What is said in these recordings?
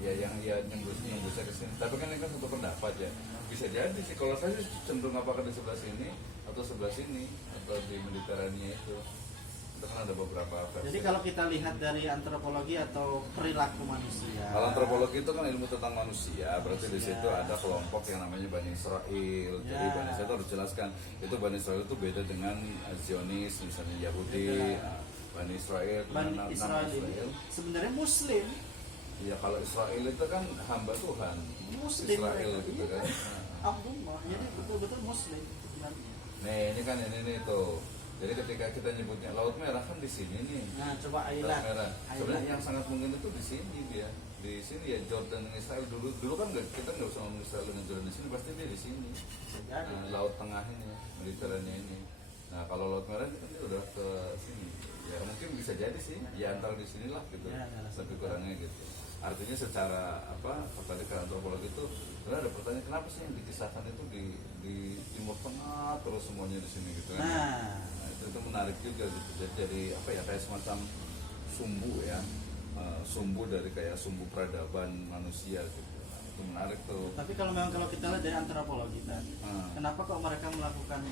ya yang nyembusnya ke sini. Tapi kan ini kan satu pendapat ya. Bisa jadi sih kalau saya sih cenderung apakah di sebelah sini atau sebelah sini atau di Mediterania itu. Itu kan ada beberapa versi. Jadi kalau kita lihat dari antropologi atau perilaku manusia. Kalau antropologi itu kan ilmu tentang manusia, berarti di situ ada kelompok yang namanya Bani Israel. Jadi Bani Israel itu harus jelaskan, itu Bani Israel itu beda dengan Zionis, misalnya Yahudi. Bani Israel, Bani nama Israel sebenarnya Muslim. Iya, kalau Israel itu kan hamba Tuhan. Muslim Israel mereka, gitu iya. kan. Abdullah, jadi betul-betul Muslim sebenarnya. Nih, ini kan ini nih tuh. Jadi ketika kita nyebutnya Laut Merah kan di sini nih. Nah, coba Laut Ailah. Merah. Sebenarnya yang sangat mungkin itu di sini dia. Di sini ya Jordan dan Israel dulu kan kita nggak usah ngomong Israel dan Jordan di sini, pasti dia di sini. Laut Tengah ini, Mediterania ini. Nah, kalau Laut Merah kan dia udah ke sini. Ya mungkin bisa jadi sih, ya antara di sinilah gitu. Ya, lebih kurangnya gitu. Artinya secara tadi ke antropologi itu sebenarnya ada pertanyaan kenapa sih yang dikisahkan itu di Timur Tengah terus semuanya di sini gitu kan? Nah, itu menarik juga gitu. Jadi kayak semacam sumbu ya, sumbu dari kayak sumbu peradaban manusia gitu. Nah, itu menarik tuh. Tapi kalau kita lihat dari antropologi tadi, kenapa kok mereka melakukan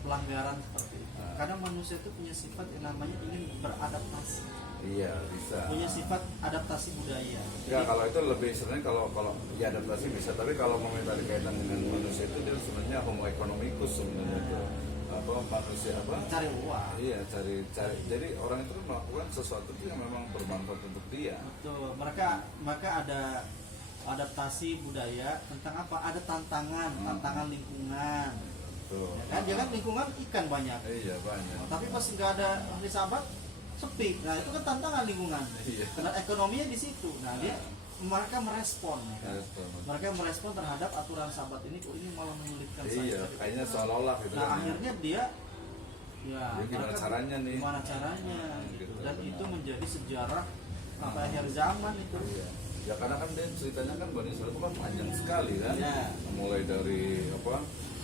pelanggaran seperti itu? Karena manusia itu punya sifat yang namanya ingin beradaptasi. Iya, bisa. Punya sifat adaptasi budaya. Ya, kalau itu lebih sebenarnya kalau ya adaptasi bisa, tapi kalau mau minta dikaitan dengan manusia itu dia sebenarnya homo economicus sebenarnya itu. Manusia cari uang. Iya, cari. Jadi orang itu melakukan sesuatu yang memang bermanfaat untuk dia. Betul. Maka ada adaptasi budaya tentang apa? Ada tantangan lingkungan. Betul. Ya kan? Dia kan lingkungan ikan banyak. Iya, banyak. Tapi pas nggak ada ahli sahabat sepi. Nah, itu kan tantangan lingkungan. Iya. Nah, ekonominya di situ. Nah, mereka merespon ya kan? Mereka merespon terhadap aturan sahabat ini, ini malah menyulitkan saya. Iya, kayaknya seolah-olah gitu. Nah, akhirnya dia gimana caranya nih? Gimana caranya gitu. Dan benar. itu menjadi sejarah sampai akhir zaman itu. Iya. Ya karena kan dia ceritanya kan Bani Israel itu kan panjang sekali kan. Ya. Mulai dari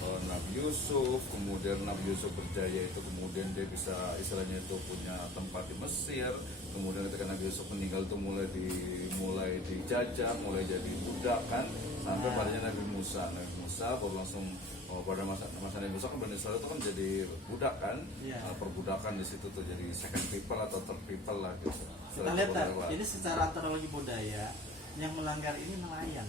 Nabi Yusuf, kemudian Nabi Yusuf berjaya itu kemudian dia bisa istilahnya itu punya tempat di Mesir, kemudian ketika Nabi Yusuf meninggal itu mulai dijajah, mulai jadi budak kan, sampai padanya Nabi Musa baru langsung pada masa Nabi Musa kan Bani Israel itu kan jadi budak kan, perbudakan di situ tuh jadi second people atau third people lah gitu. Kita lihat ini secara antropologi budaya yang melanggar ini nelayan,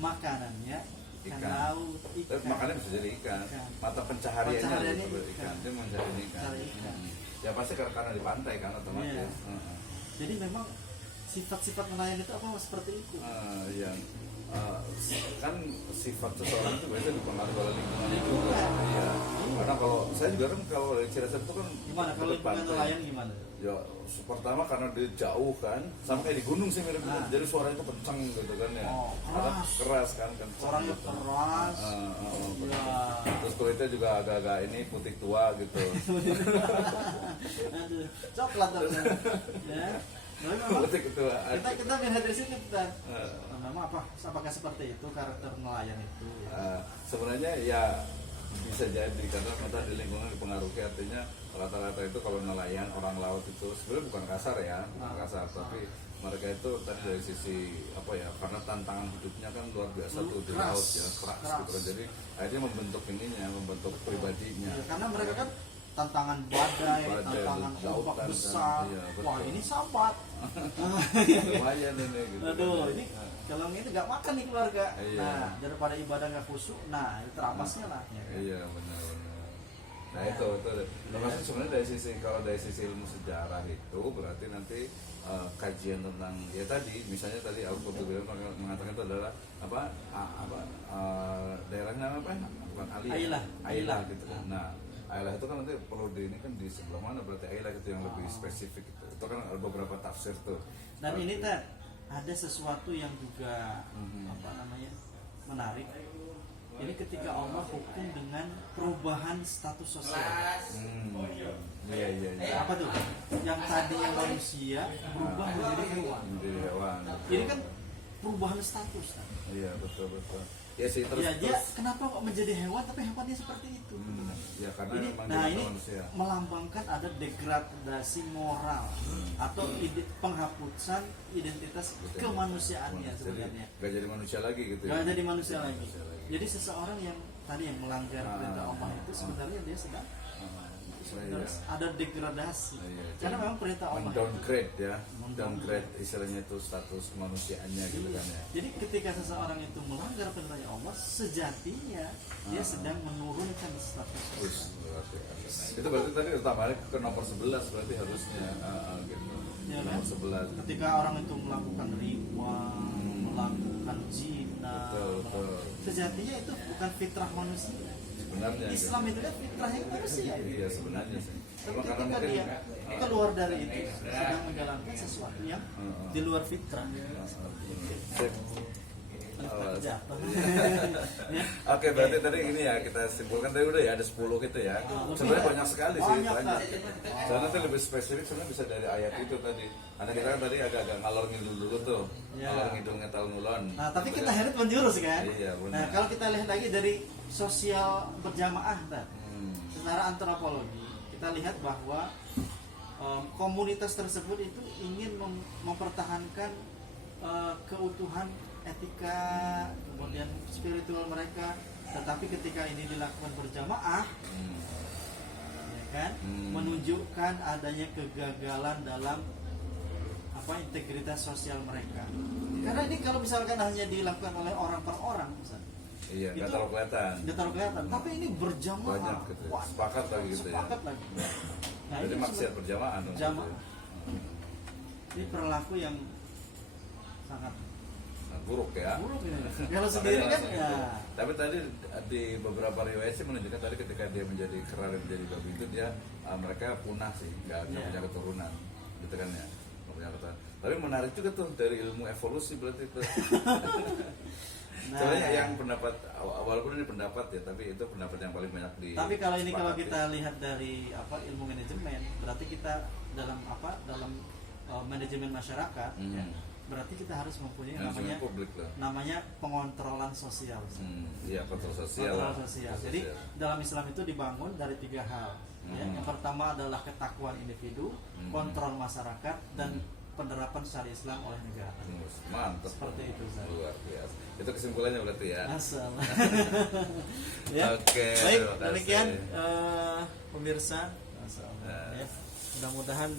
makanannya ikan laut, ikan. Makanya bisa jadi ikan. Mata pencahariannya itu ikan. Dia mencari ikan. Ya pasti karena di pantai kan otomatis. Jadi memang sifat-sifat nelayan itu apa seperti itu? Iya. Kan sifat seseorang itu biasanya dipengaruhi oleh lingkungan juga. Iya. Karena kalau saya juga kan kalau dari Cilacap itu kan gimana kalau lingkungan nelayan gimana? Ya pertama karena dia jauh kan, sampai di gunung sih mirip-mirip. Jadi suaranya itu kencang gitu kan ya. Keras kan, kencang. Suaranya keras. Terus kulitnya juga agak-agak ini putih tua gitu. Aduh, coklat dong. Ya. Kita melihat dari sini memang apakah seperti itu karakter nelayan itu? Sebenarnya ya bisa jadi karena kita di lingkungan dipengaruhi, artinya rata-rata itu kalau nelayan orang laut itu sebenarnya bukan kasar ya, tapi mereka itu tadi dari sisi karena tantangan hidupnya kan luar biasa tuh di laut ya, keras gitu. Jadi akhirnya membentuk pribadinya. Ya, karena mereka kan tantangan badai tantangan ombak besar. Wah, ini sambat. Lumayan ini gitu. Aduh, ini kalau ini nggak makan nih keluarga. Nah, daripada ibadah nggak khusyuk, nah itu terapasnya lah. Ya kan? Iya, benar. Nah itu. Termasuk sebenarnya dari sisi ilmu sejarah itu berarti nanti kajian tentang ya tadi, misalnya tadi aku bilang mengatakan itu adalah daerahnya apa? Bukan Ailah gitu. Nah, Ailah itu kan nanti perlu ini kan di sebelah mana berarti Ailah itu yang lebih spesifik itu. Itu kan ada beberapa tafsir tuh. Dan ini ada sesuatu yang juga menarik. Ini ketika Allah hukum dengan perubahan status sosial. Iya. Apa tuh? Yang tadinya manusia berubah menjadi hewan. Menjadi hewan. Ini kan perubahan status kan? Iya, betul. Ya sih terus. Ya dia kenapa kok menjadi hewan tapi hewannya seperti itu. Ya karena Ini, memang nah dia ini manusia. melambangkan ada degradasi moral atau penghapusan identitas Betul. kemanusiaannya Jadi sebenarnya. nggak jadi manusia lagi gitu ya. Nggak jadi manusia lagi. Manusia lagi. Jadi seseorang yang tadi yang melanggar perintah Allah itu sebenarnya dia sedang Iya. ada degradasi. Iya, Karena jadi memang perintah Allah itu. mendowngrade ya, Mendowngrade. downgrade istilahnya itu status kemanusiaannya gitu Iya. kan ya. Jadi ketika seseorang itu melanggar perintah Allah, sejatinya dia sedang menurunkan status Wih, sosial. luar biasa. Itu berarti tadi utamanya ke nomor 11 berarti harusnya gitu. Ya kan? Nomor 11. Ketika orang itu melakukan riba, melakukan zina, Betul, betul. sejatinya itu bukan fitrah manusia. Sebenarnya Islam gitu. itu kan fitrahnya manusia. Iya sebenarnya sih. Tapi Cuma karena ketika mungkin dia keluar dari itu sedang menjalankan sesuatu yang di luar fitrah. Sip. Takut jatuh. Ya. Oke, berarti tadi ini ya kita simpulkan tadi udah ya ada 10 gitu ya. Lebih Sebenarnya ya? banyak sekali sih Banyak, banyak. Kak. Soalnya nanti lebih spesifik sebenarnya bisa dari ayat itu tadi. Karena kita kan tadi agak-agak ngalor ngidul dulu tuh. Ya. Ngalor ngidul ngetal ngulon. Nah, tapi kita akhirnya menjurus kan? Iya, benar. Nah, kalau kita lihat lagi dari sosial berjamaah, Pak, Hmm. secara antropologi, kita lihat bahwa komunitas tersebut itu ingin mempertahankan keutuhan etika, kemudian spiritual mereka, tetapi ketika ini dilakukan berjamaah, ya kan, menunjukkan adanya kegagalan dalam integritas sosial mereka. Karena ini kalau misalkan hanya dilakukan oleh orang per orang, misalnya, Iya, nggak itu terlalu kelihatan. nggak terlalu kelihatan. Tapi ini berjamaah, Banyak gitu. Wah, Sepakat lagi gitu ya. sepakat lagi. Nah, Jadi ini maksiat berjamaah dong. Jamaah. gitu. ini perilaku yang sangat Nah, buruk ya. buruk ini. Kalau sendiri kan Makanya ya. langsung itu. Tapi tadi di beberapa riwayat sih menunjukkan tadi ketika dia menjadi kera dan menjadi babi itu dia mereka punah sih, nggak Iya. punya keturunan, gitu kan ya. Nggak punya keturunan. Tapi menarik juga tuh dari ilmu evolusi berarti itu. Nah, Soalnya yang pendapat walaupun ini pendapat ya, tapi itu pendapat yang paling banyak di. tapi kalau ini kalau sepakati. kita lihat dari ilmu manajemen, berarti kita dalam manajemen masyarakat, ya, berarti kita harus mempunyai Manajemen publik lah. namanya pengontrolan sosial. Iya, kontrol sosial. Kontrol lah. sosial. Kontrol Jadi sosial. dalam Islam itu dibangun dari 3 hal. Ya. Yang pertama adalah ketakwaan individu, kontrol masyarakat, dan penerapan syariat Islam oleh negara. Mantap. Seperti itu, Ustaz. Luar biasa. Itu kesimpulannya berarti ya. Asal. Ya. Oke, Baik, terima kasih. demikian pemirsa. Asal. Nah. Ya. Mudah-mudahan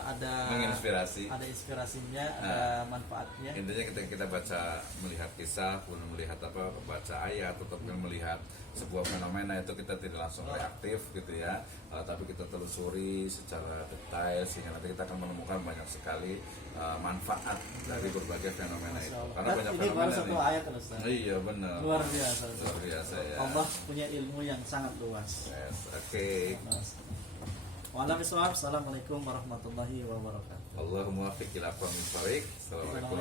ada Menginspirasi. ada inspirasinya, ada manfaatnya. Intinya kita baca, melihat kisah, kemudian melihat baca ayat, atau melihat sebuah fenomena itu kita tidak langsung reaktif gitu ya, tapi kita telusuri secara detail sehingga nanti kita akan menemukan banyak sekali manfaat dari berbagai fenomena itu. Karena Dan banyak ini baru fenomena satu nih. ayat, Ustaz. Iya benar. Luar biasa. Ustaz. Luar biasa ya. Allah punya ilmu yang sangat luas. Yes, oke. Assalamualaikum warahmatullahi wabarakatuh. Allahumma fiqil aqwamit thoriq. Assalamualaikum.